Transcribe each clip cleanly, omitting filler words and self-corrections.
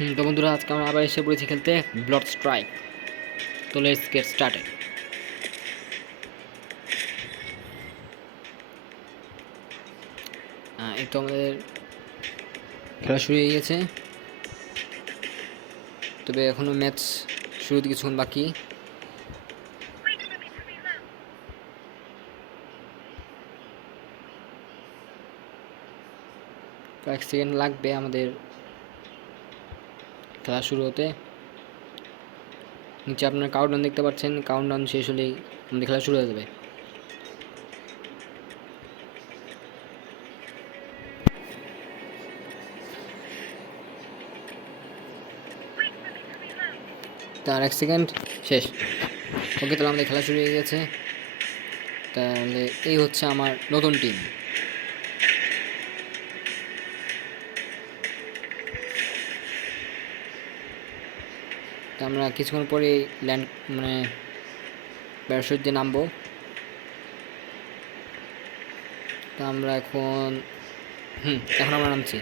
তো বন্ধুরা, আজকে আমরা আবার এসে পড়েছি খেলতে ব্লড স্ট্রাইক। তো লেটস গেট স্টার্টেড। এই তো আমাদের খেলা শুরু হয়ে গেছে, তবে এখনও ম্যাচ শুরু হতে কিছুক্ষণ বাকি। কয়েক সেকেন্ড লাগবে আমাদের খেলা শুরু হতে। নিচে আপনারা কাউন্টডাউন দেখতে পাচ্ছেন, কাউন্টডাউন শেষ হলেই আমাদের খেলা শুরু হয়ে যাবে। তার 1 সেকেন্ড শেষ। ওকে, তাহলে আমাদের খেলা শুরু হয়ে গেছে। তাহলে এই হচ্ছে আমার নতুন টিম। তো আমরা কিছুক্ষণ পরে ল্যান্ড প্যারাশুট দিয়ে নামবো। তো আমরা এখন আমরা নামছি।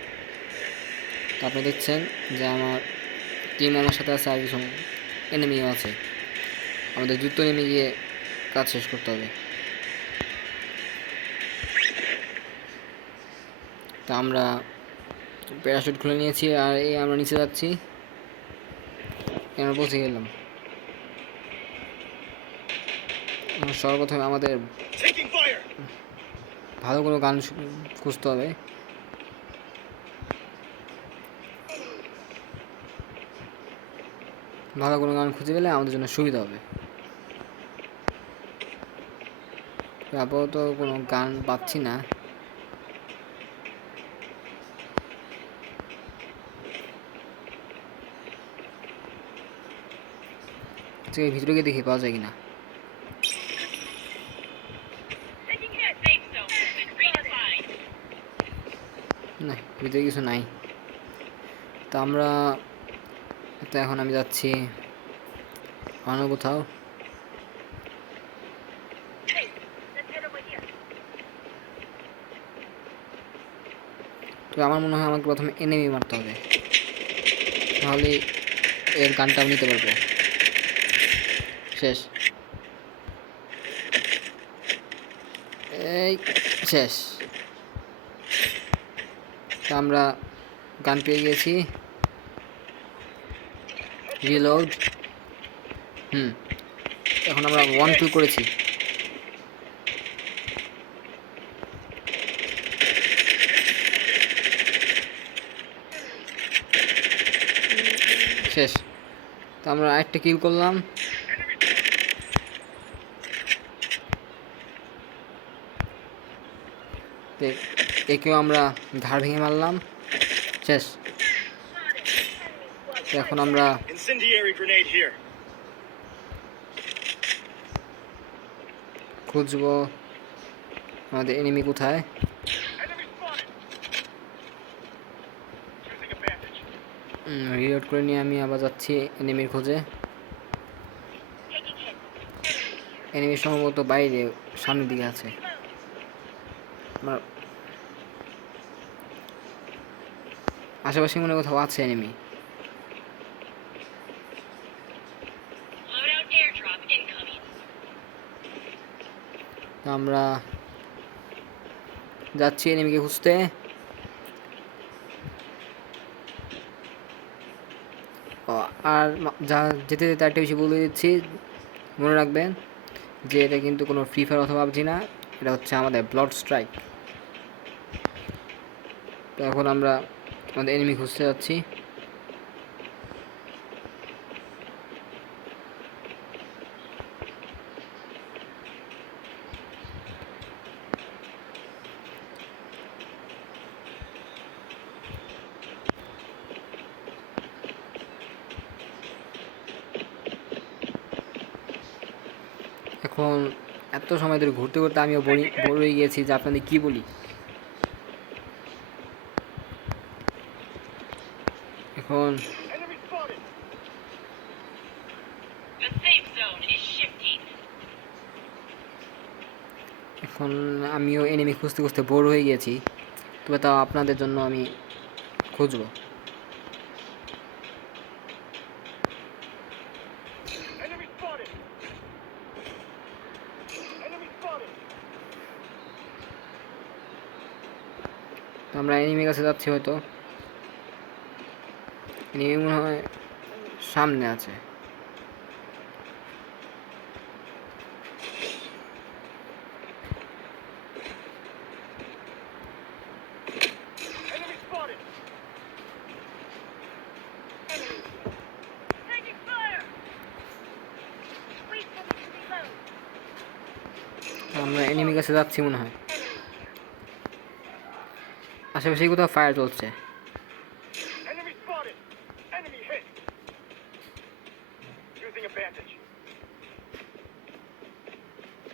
তো আপনি দেখছেন যে আমার টিম আমার সাথে আছে, আর কিছু এনিমিও আছে। আমাদের দ্রুত নেমে গিয়ে কাজ শেষ করতে হবে। তো আমরা প্যারাশুট খুলে নিয়েছি, আর এই আমরা নিচে যাচ্ছি। আমরা পৌঁছে গেলাম। সর্বপ্রথমে আমাদের ভালো কোনো গান খুঁজতে হবে। ভালো কোনো গান খুঁজে পেলে আমাদের জন্য সুবিধা হবে। আপাতত কোনো গান পাচ্ছি না। ভিতরে গিয়ে দেখি পাওয়া যায় কিনা। না, ভিতরে কিছু নাই। তো আমরা এখন আমি যাচ্ছি অন্য কোথাও। তো আমার মনে হয় আমাকে প্রথমে এনিমি মারতে হবে, তাহলে এর গানটাও নিতে পারবো। শেষ, এই শেষ। তো আমরা গান পেয়ে গেছি। রিলোড। এখন আমরা 1-2 করেছি। শেষ। তো আমরা আরেকটা কিল করলাম। একেও আমরা ঘাড় ভেঙে মারলাম। শেষ। এখন আমরা খুঁজবো আমাদের এনিমি কোথায়। রিলোড করে নিয়ে আমি আবার যাচ্ছি এনিমির খোঁজে। এনিমি সম্ভবত বাইরে সামনের দিকে আছে। আমার আশেপাশে মনে কোথাও আছে এনিমি। আমরা যাচ্ছি এনিমিকে খুঁজতে। আর যা যেতে যেতে একটা বেশি বলে দিচ্ছি, মনে রাখবেন যে এটা কিন্তু কোনো ফ্রি ফায়ার অথবা পাবজি না, এটা হচ্ছে আমাদের ব্লড স্ট্রাইক। তো এখন আমরা আমাদের এনিমি খুঁজতে যাচ্ছি। এখন এত সময় ধরে ঘুরতে ঘুরতে আমিও বোর হয়ে গিয়েছি, যে আপনাদের কী বলি। এখন এখন আমিও এনিমি খুঁজতে খুঁজতে বোর হয়ে গিয়েছি, তবে তাও আপনাদের জন্য আমি খুঁজব। আমরা এনিমি কাছে যাচ্ছি, হয়তো এনিমি মনে হয় সামনে আছে। আমরা এনিমি কাছে যাচ্ছি মনে হয়, আশেপাশে কোথাও ফায়ার চলছে।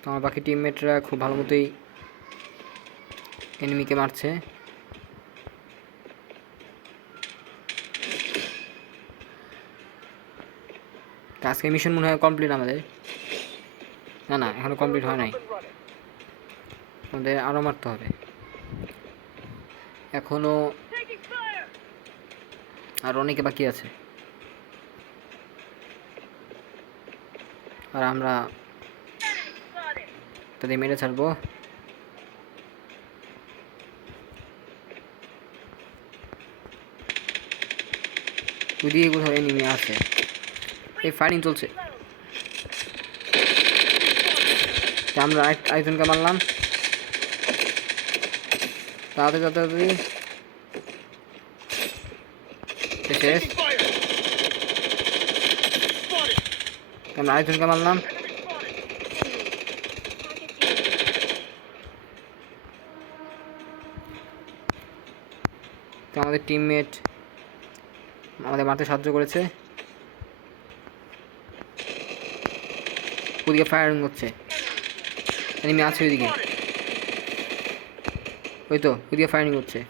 তো আমার বাকি টিমমেটরা খুব ভালো মতোই এনিমিকে মারছে। আজকে মিশন মনে হয় কমপ্লিট আমাদের। না না, এখনো কমপ্লিট হয় নাই, আমাদের আরও মারতে হবে। এখনো আর অনেকে বাকি আছে, আর আমরা তাদের মেরে ছাড়বো। ওইদিকে কোথাও এনিমি আছে, এই ফায়ারিং চলছে। আমরা আরেকজনকে মারলাম, তাড়াতাড়ি তাড়াতাড়ি শেষ। আমরা আরেকজনকে মারলাম। তো আমাদের টিমমেট আমাদের মারতে সাহায্য করেছে। ওদিকে ফায়ারিং হচ্ছে, এনিমি আছে ওইদিকে, ওই তো ওইদিকে ফায়ারিং হচ্ছে।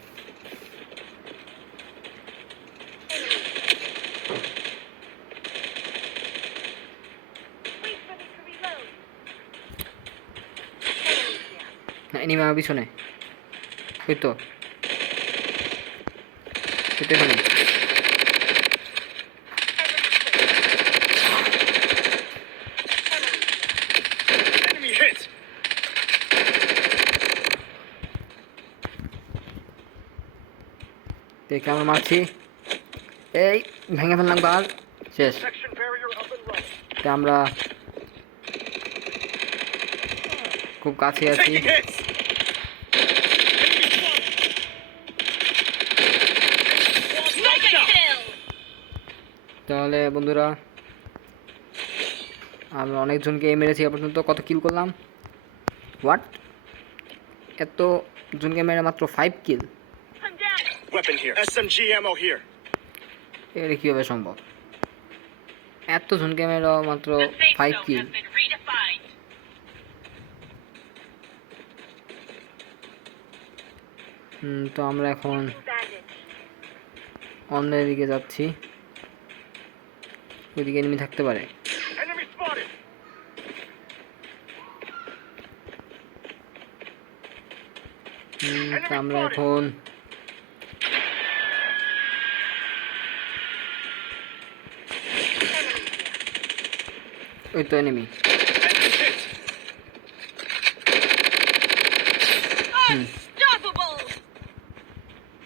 এনিমি আমার পিছনে, ওই তো এখানে। দেখে আমরা মারছি, এই ভেঙে ফেললাম বার, শেষ। তা আমরা খুব কাছে আছি। তাহলে বন্ধুরা, আমরা অনেকজনকে মেরেছি এ পর্যন্ত। কত কিল করলাম? হোয়াট, এত জনকে মেরে মাত্র 5 কিল? এটা কীভাবে সম্ভব? এত জনকে মেরে মাত্র 5 কিল? তো আমরা এখন অন্য দিকে যাচ্ছি, ওইদিকে এনিমি থাকতে পারে। আমরা এখন ওই তো এনিমি।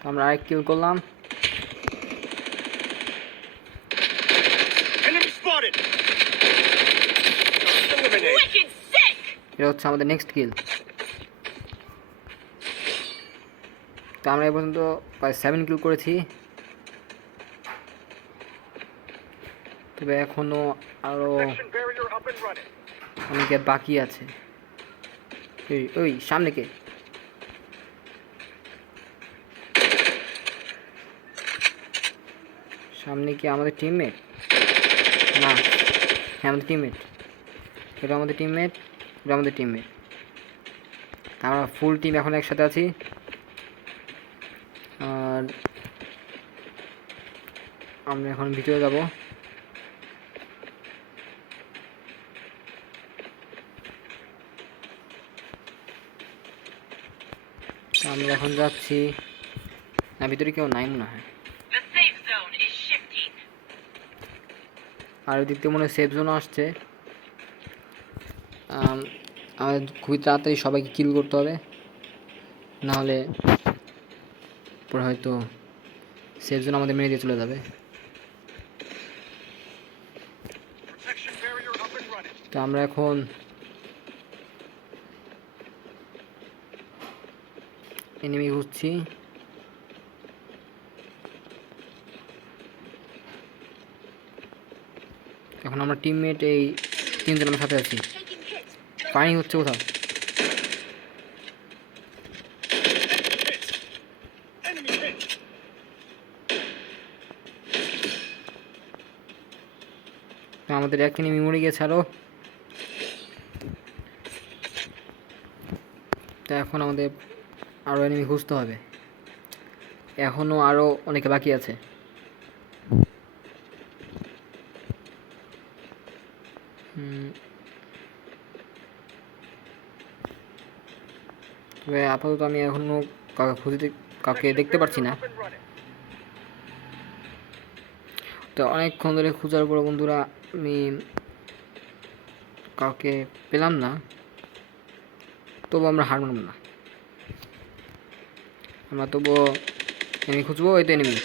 আমরা আরেক কিল করলাম। এটা হচ্ছে আমাদের নেক্সট কিল। তো আমরা এ পর্যন্ত প্রায় 7 কিল করেছি, তবে এখনো আরো অনেকে বাকি আছে। ওই সামনে কে? সামনে কি আমাদের টিমমেট? না, হ্যাঁ আমাদের টিমমেট। এটা আমাদের টিমমেট, এটা আমাদের টিমমেট। আমরা ফুল টিম এখন একসাথে আছি। আর আমরা এখন ভিতরে যাব। আমরা এখন যাচ্ছি, না ভিতরে কেউ নাই মনে হয়। আর ওই দিক থেকে মনে হয় সেফ জোন আসছে। আমাদের খুবই তাড়াতাড়ি সবাইকে কিল করতে হবে, নাহলে পরে হয়তো সেফ জোন আমাদের মেরে দিয়ে চলে যাবে। তো আমরা এখন এনিমি খুঁজছি। এখন আমরা টিমমেট এই তিনজন আমার সাথে আছি। ফাইরিং হচ্ছে কোথাও। আমাদের এক এনিমি মরে গেছে আরো। তো এখন আমাদের আরো এনিমি খুঁজতে হবে, এখনো আরো অনেকে বাকি আছে। তবে আপাতত আমি এখনো কাউকে দেখতে পাচ্ছি না। তো অনেকক্ষণ ধরে খোঁজার পর বন্ধুরা আমি কাউকে পেলাম না। তবু আমরা হার মানব না, আমরা তবুও এনিমি খুঁজবো। এই তো এনিমি।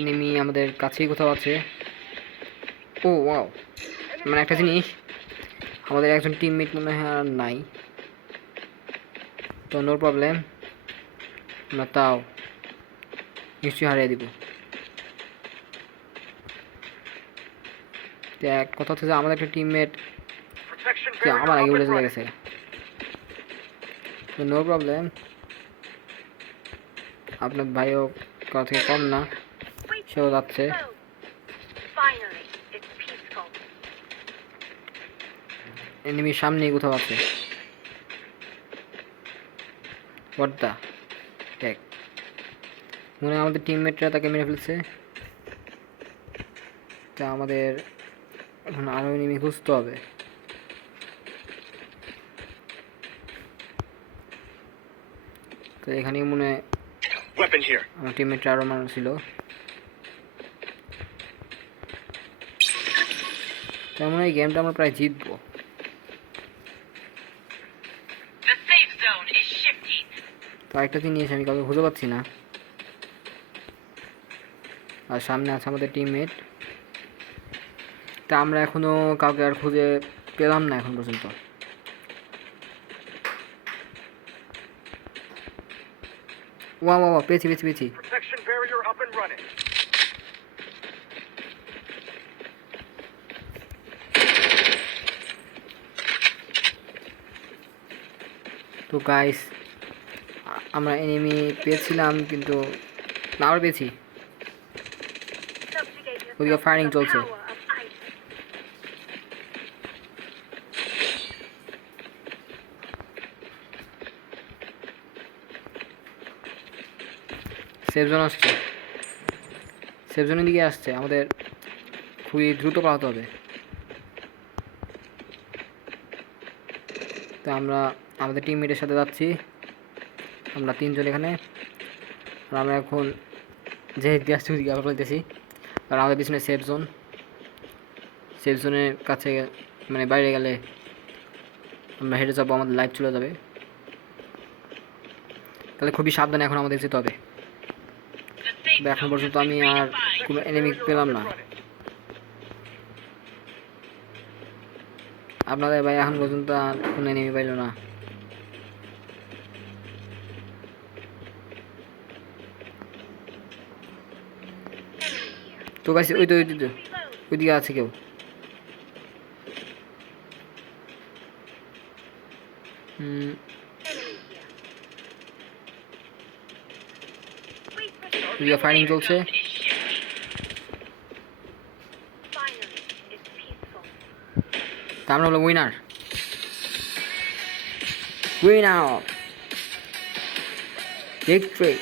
এনিমি আমাদের কাছেই কোথাও আছে। ও ওয়াও, মানে একটা জিনিস, আমাদের একজন টিমমেট মনে হয় আর নাই। তো নো প্রবলেম, আমরা তাও নিশ্চয়ই হারিয়ে দিব। এক কথা হচ্ছে যে আমাদের একটা টিমমেট আমার আগে উড়ে চলে গেছে। তো নো প্রবলেম, আপনার ভাইও কারো থেকে কম না, সেও যাচ্ছে। এনিমির সামনেই কোথাও আছে। হোয়াট দ্য হেক, মনে হয় আমাদের টিমমেটরা তাকে মেরে ফেলছে। তা আমাদের এখন আরো এনিমি খুঁজতে হবে। তো এখানে মনে হয় আমার টিমমেটরা আরো মানুষ ছিল। তার মানে এই গেমটা আমরা প্রায় জিতবো। তো একটা জিনিস আমি কাউকে খুঁজে পাচ্ছি না, আর সামনে আছে আমাদের টিমমেট। তা আমরা এখনো কাউকে আর খুঁজে পেলাম না এখন পর্যন্ত। ওয়া ওয়া ওয়া, পেয়েছি পেয়েছি পেয়েছি। তো গাইস, আমরা এনিমি পেয়েছিলাম কিন্তু না, আবার পেয়েছি। ওদিকে ফায়ারিং চলছে। সেফ জোন আসছে, সেফ জোনের দিকে আসছে, আমাদের খুবই দ্রুত পালাতে হবে। তো আমরা আমাদের টিমমেটের সাথে যাচ্ছি, আমরা তিনজন এখানে। আর আমরা এখন যে দিকে আসছি ওদিকে আবার বলতেছি, কারণ আমাদের পিছনে সেফ জোন। সেফ জোনের কাছে মানে বাইরে গেলে আমরা হেঁটে যাবো, আমাদের লাইফ চলে যাবে। তাহলে খুবই সাবধানে এখন আমাদের যেতে হবে। এখন পর্যন্ত আমি আর কোনো এনিমি পেলাম না। আপনাদের ভাই এখন পর্যন্ত আর কোনো এনিমি পাইল না। তো গাইস, ওই তো ওইদিকে আছে কেউ। ওইদিকে ফায়ারিং চলছে। তা আমরা হলো উইনার, উইনার, ভিক্টরি।